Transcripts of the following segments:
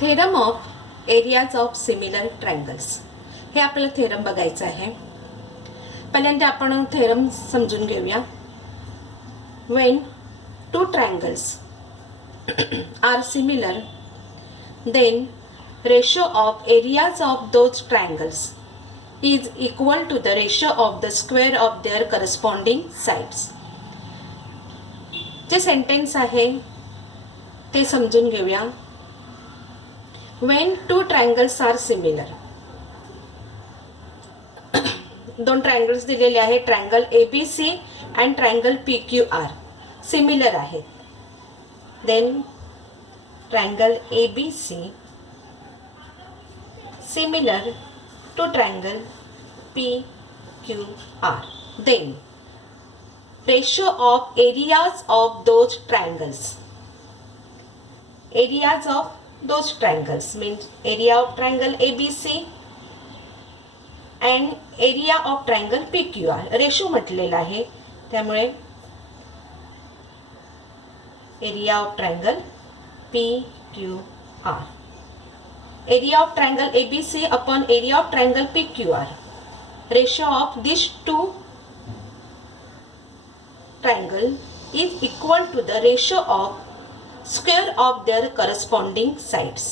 Theorem of areas of similar triangles हे आपलं theorem बघायचं आहे. पहिल्यांदा आपण थेरम समजून घेऊया. When two triangles are similar then ratio of areas of those triangles is equal to the ratio of the square of their corresponding sides. J sentence आहे ते समजून घेऊया. when two triangles are similar, दोन triangles दिलेले आहेत. Triangle ABC and triangle PQR similar आहेत. Then triangle ABC similar to triangle PQR. Then ratio of areas of those triangles. Areas of those triangles means area of triangle ABC and area of triangle PQR. Ratio म्हटलेला आहे त्यामुळे area of triangle PQR. Area of triangle ABC upon area of triangle PQR. Ratio of these two triangle is equal to the ratio of square of their corresponding sides.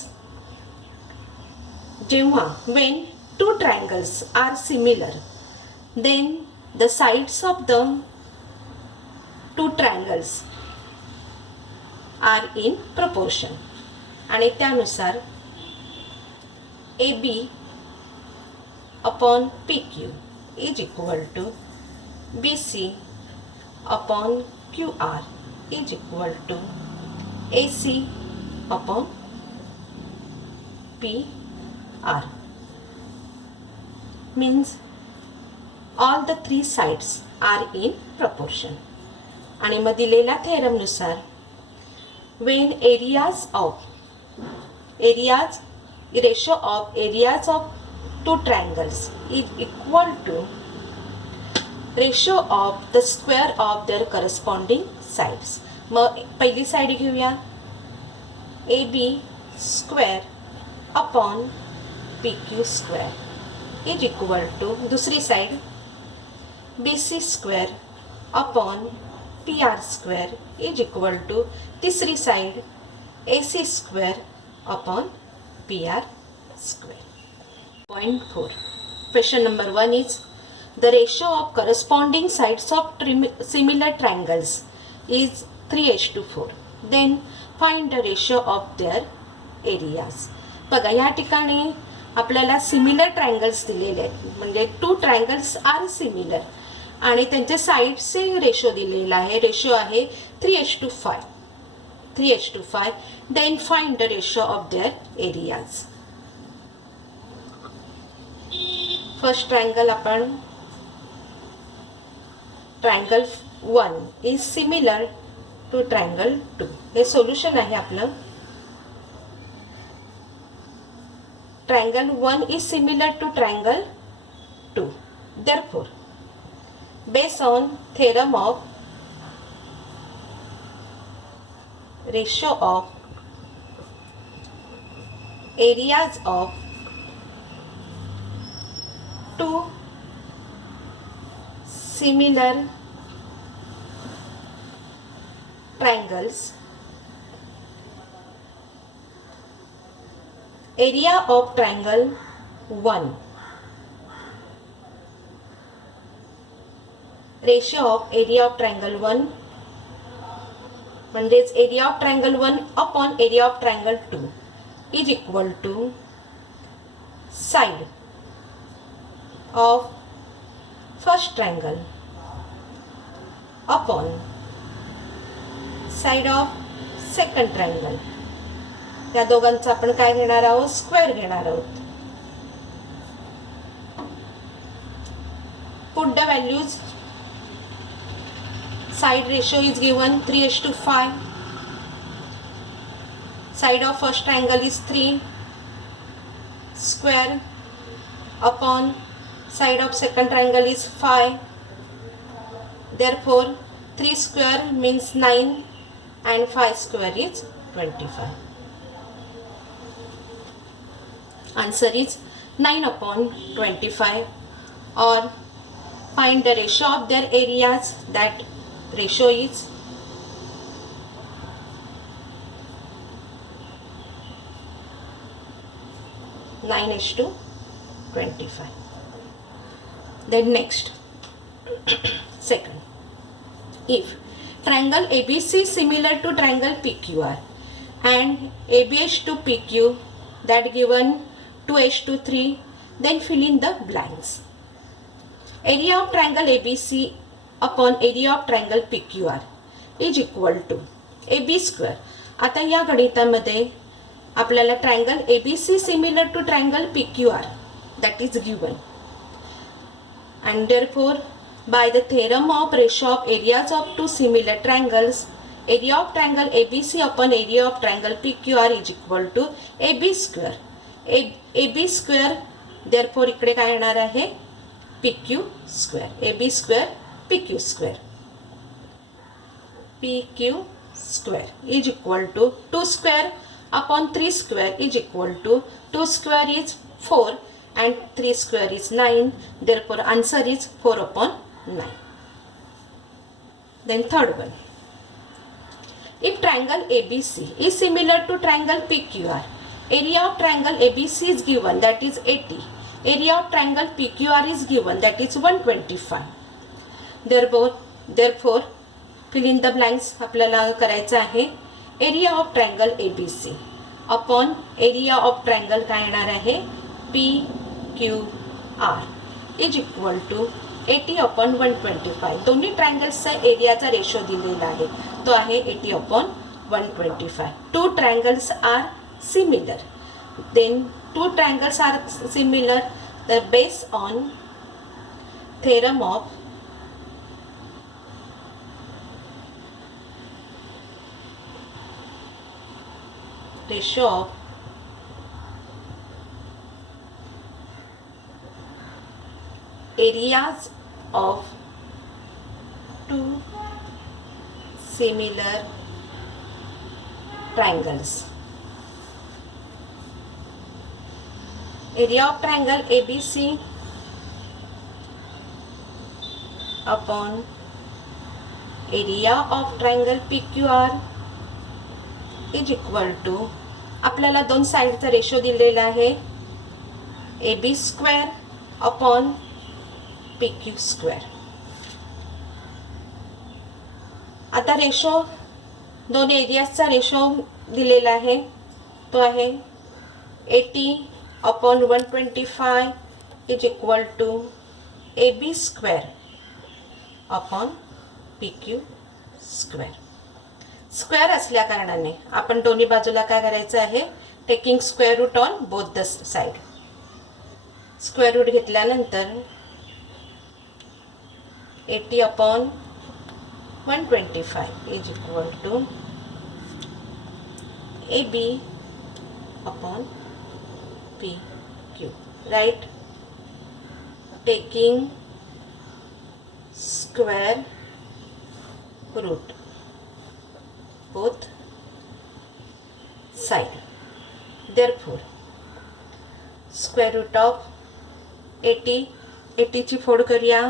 जेव्हा when two triangles are similar, then the sides of the two triangles are in proportion. आणि त्यानुसार AB upon PQ is equal to BC upon QR is equal to AC upon PR. Means all the three sides are in proportion. आणि मग दिलेल्या theorem नुसार when ratio of areas of two triangles is equal to ratio of the square of their corresponding sides. मग पहिली side घेऊया. AB square upon PQ square is equal to दुसरी side BC square upon PR square is equal to तीसरी side AC square upon PR square. Point 4. Question number 1 is the ratio of corresponding sides of similar triangles is 3:4. Then find the ratio of their areas. बघा या ठिकाणी आपल्याला similar triangles दिलेले आहेत. म्हणजे to triangles are similar आणि त्यांच्या साइडचे ratio दिलेला आहे. रेशो आहे 3:5. 3:5. Then find the ratio of their areas. First triangle आपण triangle 1 is similar to triangle 2. हे सोल्युशन आहे आपलं. Triangle 1 is similar to triangle 2. Therefore, based on theorem of ratio of areas of two similar triangles, area of triangle 1 ratio of area of triangle 1 म्हणजेच area of triangle 1 upon area of triangle 2 is equal to side of first triangle upon side of second triangle. या दोघांचा आपण काय घेणार आहोत? Square घेणार आहोत. Put the values. Side ratio is given 3:5. Side of first triangle is 3. Square upon side of second triangle is 5. Therefore 3 square means 9 and 5 square is 25. Answer is 9 upon 25. Or find the ratio of their areas. That ratio is 9:25. Then next, second, if triangle ABC is similar to triangle PQR and ABH to PQ, that given 2:3, then fill in the blanks. Area of triangle ABC upon area of triangle PQR is equal to AB square. आता या गणितामध्ये आपल्याला triangle ABC similar to triangle PQR that is given, and therefore by the theorem of ratio of areas of two similar triangles, area of triangle ABC upon area of triangle PQR is equal to AB square. AB square, therefore इकडे काय येणार आहे PQ square. AB square PQ square. PQ square is equal to 2 square upon 3 square is equal to 2 square is 4 and 3 square is 9. Therefore answer is 4 upon 9. Then third one, if triangle ABC is similar to triangle PQR, area of triangle ABC is given, that is 80. Area of triangle PQR is given, that is 125. Therefore fill in the blanks. आपल्याला करायचं आहे area of triangle ABC upon area of triangle काय येणार आहे PQR is equal to 80 upon 125. दोन्ही ट्रायंगल्सचा एरियाचा ratio दिलेला आहे, तो आहे 80 upon 125. Two triangles are similar. Then two triangles are similar, based on theorem of ratio of areas of two similar triangles. Area of triangle ABC upon area of triangle PQR is equal to, आपल्याला दोन साइडचा ratio दिलेला आहे AB square upon PQ square. आता ratio दोन एरियाजचा ratio दिलेला आहे, तो आहे 80 upon 125 is equal to AB square upon PQ square. Square असल्या कारणाने आपण दोन्ही बाजूला काय करायचं आहे, taking square root on both the side. Square root घेतल्यानंतर 80 upon 125 is equal to AB upon PQ, right? Taking square root both side. Therefore square root of 80 ची फोड करूया.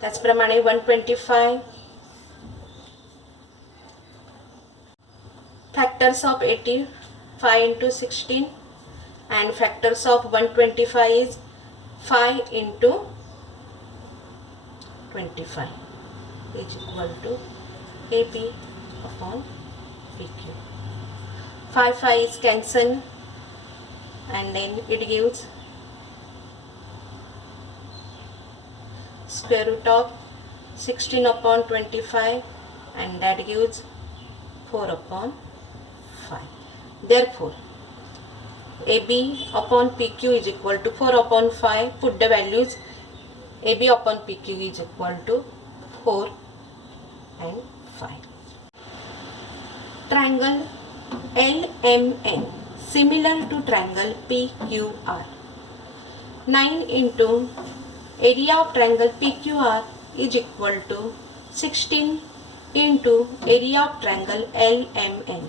त्याचप्रमाणे 125. Factors of 80, 5 into 16, and factors of 125 is 5 into 25 is equal to AB upon PQ. 5 is cancelled, and then it gives square root of 16 upon 25, and that gives 4 upon 5. Therefore AB upon PQ is equal to 4 upon 5. Put the values. AB upon PQ is equal to 4 and 5. Triangle LMN similar to triangle PQR. 9 into area of triangle PQR is equal to 16 into area of triangle LMN.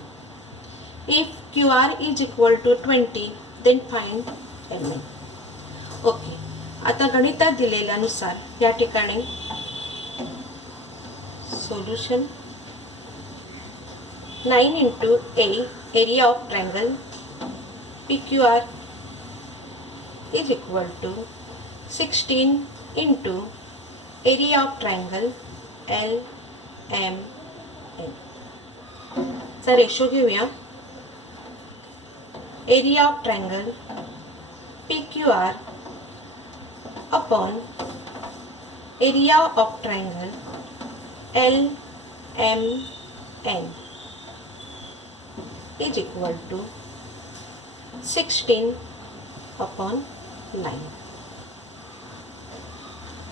If QR is equal to 20, then find MN. Okay, आता गणितात दिलेल्यानुसार या ठिकाणी solution 9 into A area of triangle PQR is equal to 16 into area of triangle LMN. चा ratio घेऊया. Area of triangle PQR upon area of triangle LMN is equal to 16 upon 9.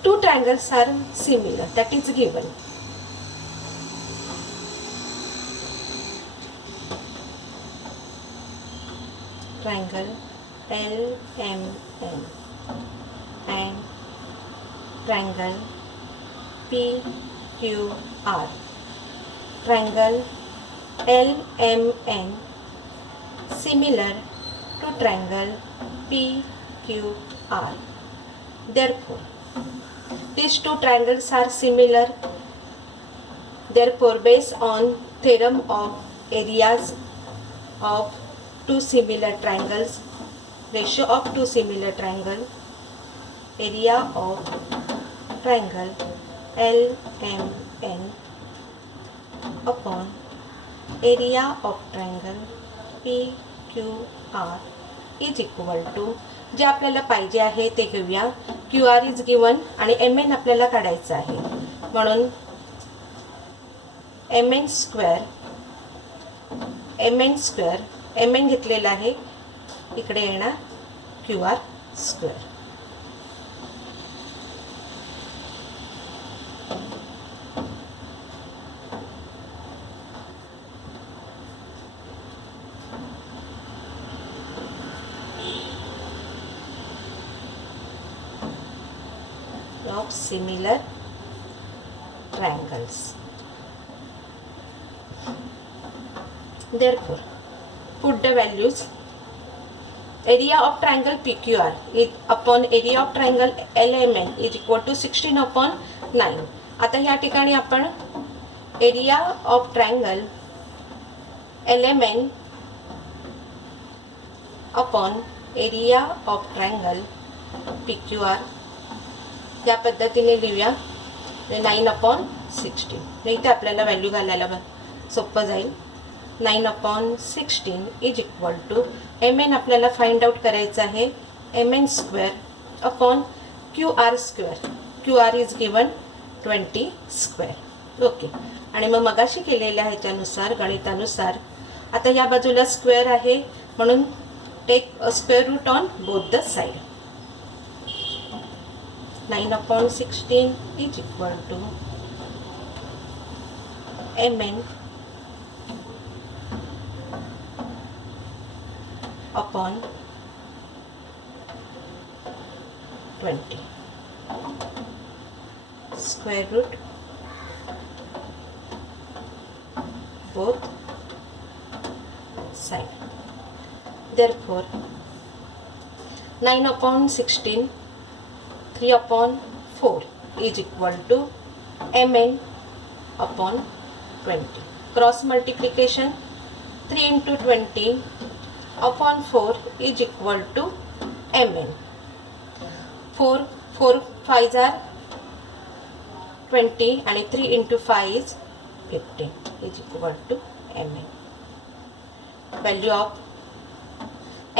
Two triangles are similar, that is given. Triangle LMN and triangle PQR. Triangle LMN similar to triangle PQR. Therefore, these two triangles are similar. Therefore, based on theorem of areas of two similar triangles, ratio of two similar triangle, area of triangle LMN upon area of triangle PQR is equal to, जे आपल्याला पाहिजे आहे ते घेऊया. QR is given आणि MN आपल्याला काढायचं आहे, म्हणून MN स्क्वेअर MN घेतलेला आहे, इकडे येणार QR square. Of similar triangles. Therefore, put the values. Area of triangle PQR is upon area of triangle LMN is equal to 16 upon 9. आता या ठिकाणी आपण area of triangle LMN upon area of triangle PQR या पद्धतीने लिहूया. 9 upon 16. इथे आपल्याला value घालायला सोपं जाईल. 9 upon 16 is equal to MN आपल्याला फाइंड आउट करायचं आहे, MN square upon QR square. QR is given 20 square. Okay, आणि मग मगाशी केलेल्या ह्याच्यानुसार गणितानुसार आता या बाजूला स्क्वेअर आहे, म्हणून take a square root on both the side. 9 upon 16 is equal to MN upon 20 square root both side. Therefore, 9 upon 16 3 upon 4 is equal to MN upon 20. Cross multiplication 3 into 20 upon 4 is equal to MN. 4 5s are 20 and 3 into 5 is 50 is equal to MN. Value of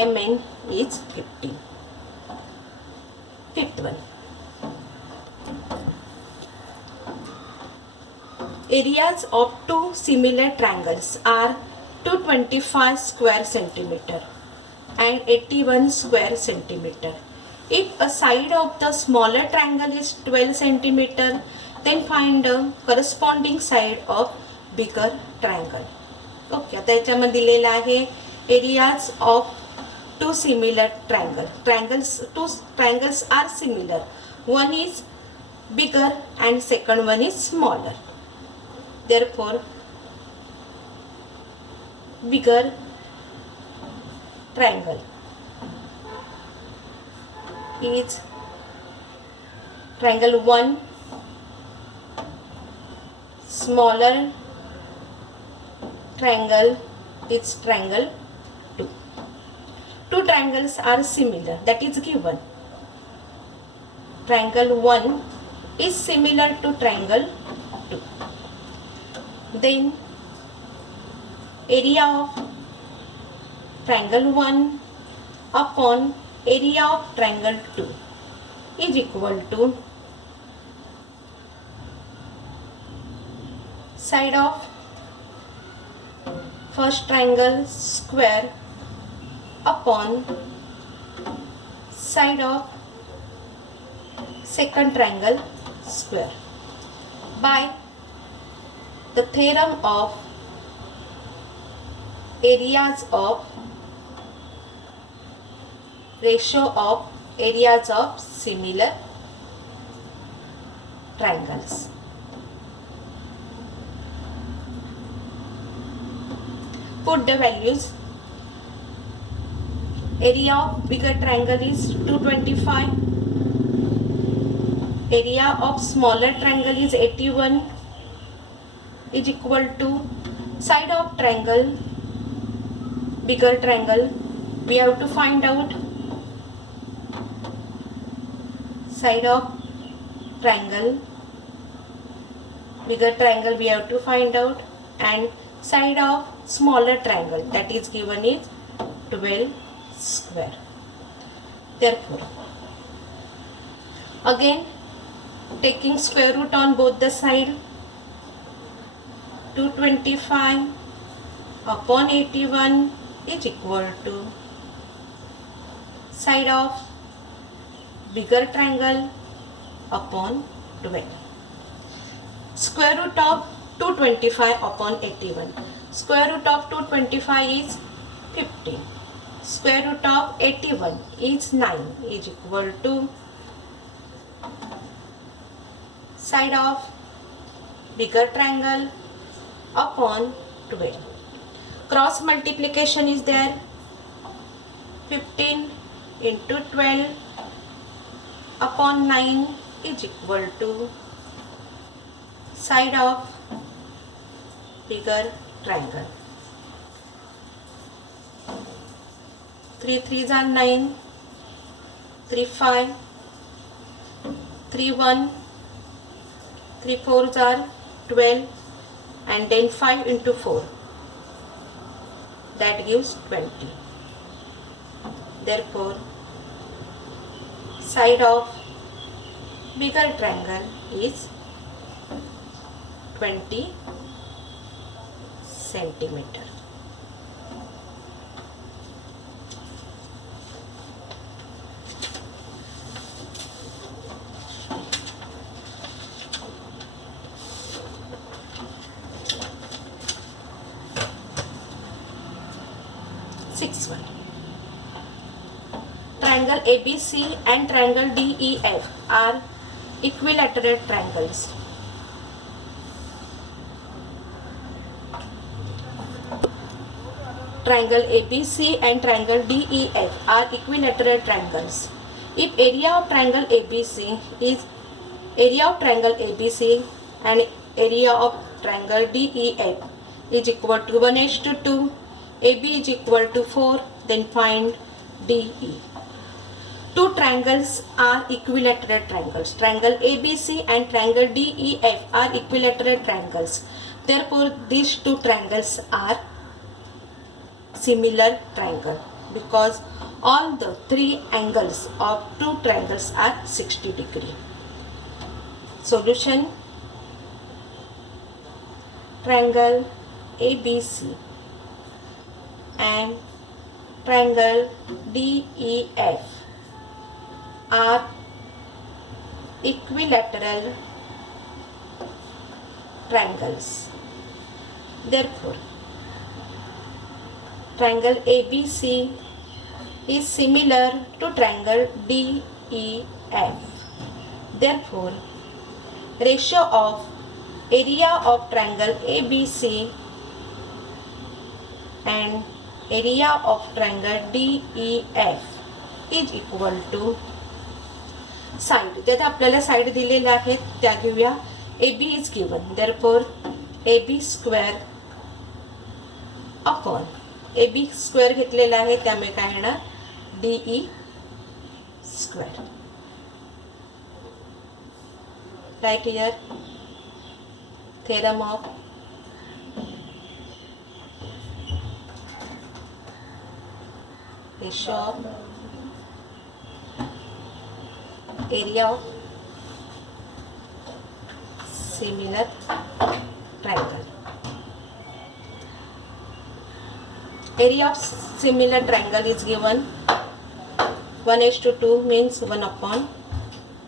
MN is 50. Fifth one. Areas of two similar triangles are 225 square centimeter and 81 square centimeter. If a side of the smaller triangle is 12 centimeter, then find the corresponding side of bigger triangle. Okay, आता याच्यामध्ये दिलेला आहे areas of two similar two triangles are similar. One is bigger and second one is smaller. Therefore, bigger triangle is triangle 1, smaller triangle is triangle 2. Two triangles are similar, that is given. Triangle 1 is similar to triangle 2. Then area of triangle 1 upon area of triangle 2 is equal to side of first triangle square upon side of second triangle square. By the theorem of areas of ratio of areas of similar triangles. Put the values. Area of bigger triangle is 225. Area of smaller triangle is 81 is equal to side of triangle bigger triangle. We have to find out side of triangle bigger triangle, we have to find out, and side of smaller triangle, that is given is 12 square. Therefore, again taking square root on both the side, 225 upon 81 is equal to side of bigger triangle upon 12. Square root of 225 upon 81. Square root of 225 is 15. Square root of 81 is 9 is equal to side of bigger triangle upon 12. Cross multiplication is there. 15 into 12 upon 9 is equal to side of bigger triangle. 3 3s are 9, 3 5, 3 1, 3 4s are 12, and then 5 into 4, that gives 20. Therefore, side of bigger triangle is 20 centimeter. Sixth one. Triangle ABC and triangle DEF are equilateral triangles. Triangle ABC and triangle DEF are equilateral triangles. If area of triangle ABC and area of triangle DEF is equal to 1:2, AB is equal to 4, then find DE. Two triangles are equilateral triangles. Triangle ABC and triangle DEF are equilateral triangles. Therefore, these two triangles are similar triangle because all the three angles of two triangles are 60 degree. Solution: triangle ABC and triangle DEF are equilateral triangles. Therefore, triangle ABC is similar to triangle DEF. Therefore, ratio of area of triangle ABC and area of triangle DEF is equal to side. त्यात आपल्याला side दिलेल्या आहेत त्या घेऊया. AB is given, therefore AB square upon AB square घेतलेला आहे त्यामुळे काय येणार DE square. Right here theorem of ratio of area of similar triangle. Area of similar triangle is given 1:2 means 1 upon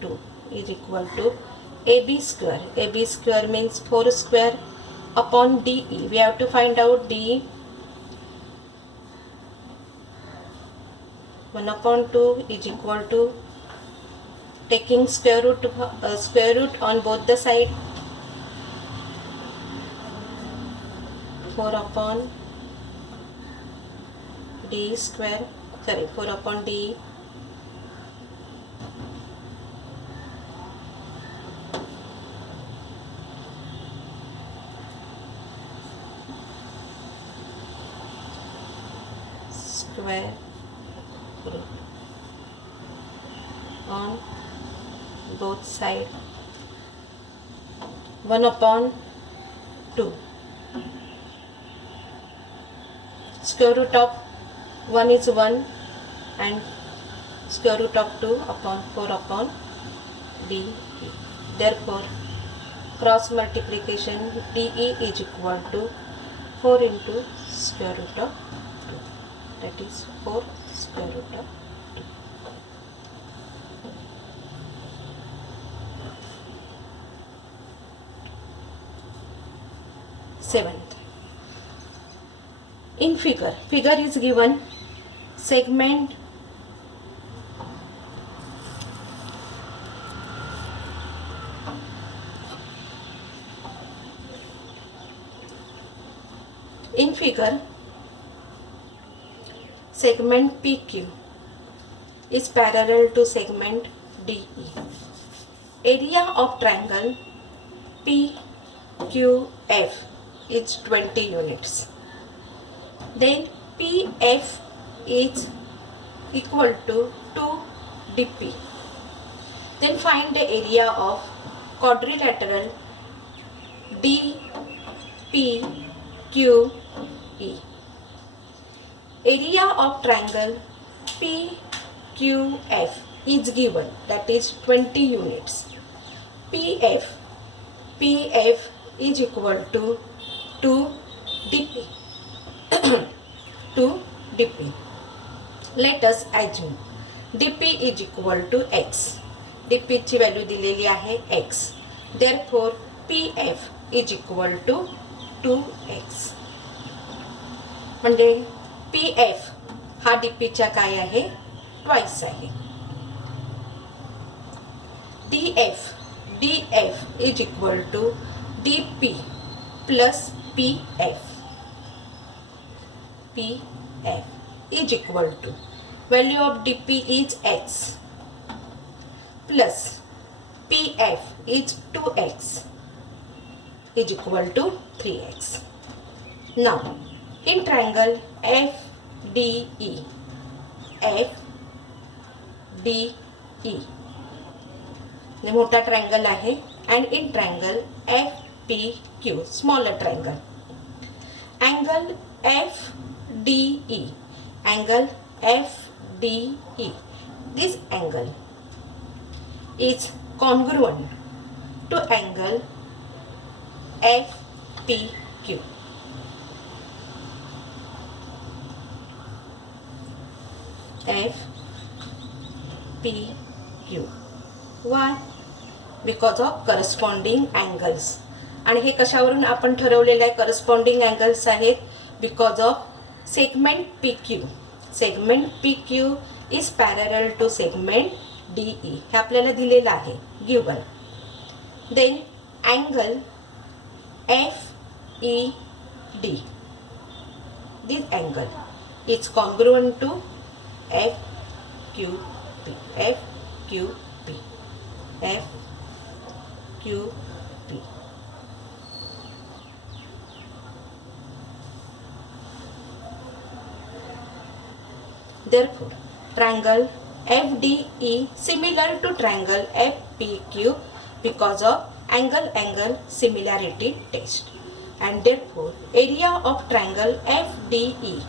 2 is equal to AB square. AB square means 4 square upon DE. We have to find out DE. 1 upon 2 is equal to taking square root on both the side. 4 upon D square. Sorry, 4 upon D. Square root on both side. 1 upon 2. Square root of 1 is 1 and square root of 2 upon 4 upon DE. Therefore, cross multiplication DE is equal to 4 into square root of 2. That is 4 square root of 2. Seventh. In figure is given segment segment PQ is parallel to segment DE. Area of triangle PQF is 20 units. Then PF is equal to 2 DP. Then find the area of quadrilateral DPQE. Area of triangle PQF is given, that is 20 units. PF is equal to 2 DP. 2 DP. Let us assume DP is equal to x. DP ची value दिलेली आहे x. Therefore PF is equal to 2x. म्हणजे PF हा DP च्या काय आहे twice आहे. DF is equal to DP plus PF. PF is equal to value of DP is x plus PF is 2x is equal to 3x. Now in triangle FDE हे मोठा triangle आहे and in triangle FPQ smaller triangle. Angle FDE this angle is congruent to angle FPQ. FPQ. Why? Because of corresponding angles. आणि हे कशावरून आपण ठरवलेले आहे corresponding angles आहेत because of segment PQ. Segment PQ is parallel to segment DE. हे आपल्याला दिलेलं आहे given. Then angle FED. This angle is congruent to FQP. FQP. FQP. Therefore, triangle FDE similar to triangle FPQ because of angle similarity test, and therefore area of triangle FDE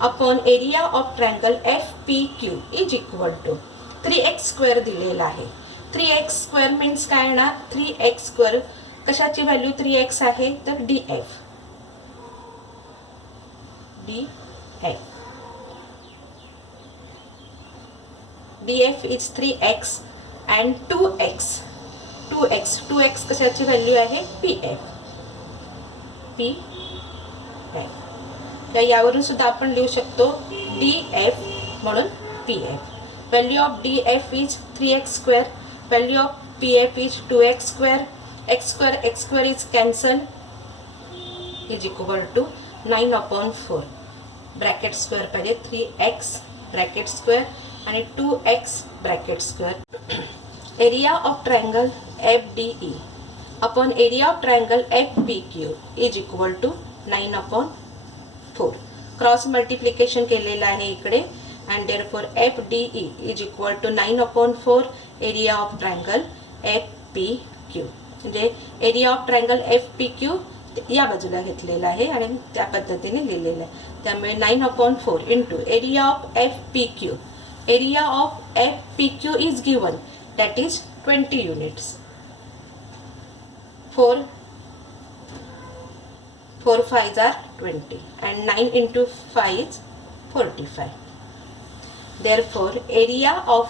upon area of triangle FPQ is equal to 3x square दिलेला आहे. 3x square means काय येणार? 3x square कशाची value 3x आहे तर DF. DF is 3x and 2x कशाची value आहे PF. यावरून सुद्धा आपण लिहू शकतो DF म्हणून PF. Value of DF is 3x square, value of PF is 2x square, x square is cancel is equal to 9/4. Bracket square पाहिजे 3x bracket square आणि 2x bracket square. Area of triangle FDE upon area of triangle FPQ is equal to 9/4. Cross multiplication केलेलं आहे इकडे, and therefore FDE is equal to 9/4 area of triangle FPQ. म्हणजे area of triangle FPQ या बाजूला घेतलेला आहे आणि त्या पद्धतीने लिहिलेलं आहे. त्यामुळे 9/4 into area of FPQ. Area of FPQ is given, that is 20 units. 4 5s are 20 and 9 into 5 is 45. Therefore, area of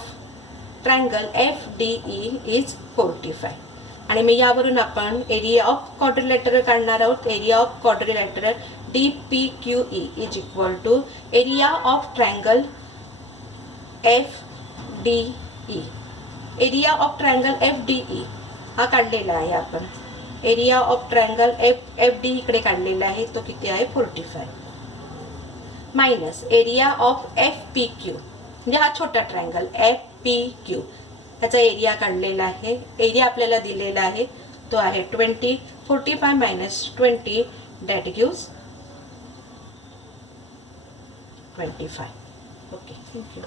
triangle FDE is 45. आणि मग यावरून आपण एरिया ऑफ क्वाड्रिलॅटरल काढणार आहोत. Area of quadrilateral DPQE is equal to area of triangle FDE. Area of triangle FDE हा काढलेला आहे आपण. Area of triangle FD इकडे काढलेला आहे, तो किती आहे 45 मायनस एरिया ऑफ FPQ म्हणजे हा छोटा ट्रायंगल FPQ त्याचा एरिया काढलेला आहे. एरिया आपल्याला दिलेला आहे तो आहे 20. 45 minus 20 that gives 25. Okay, thank you.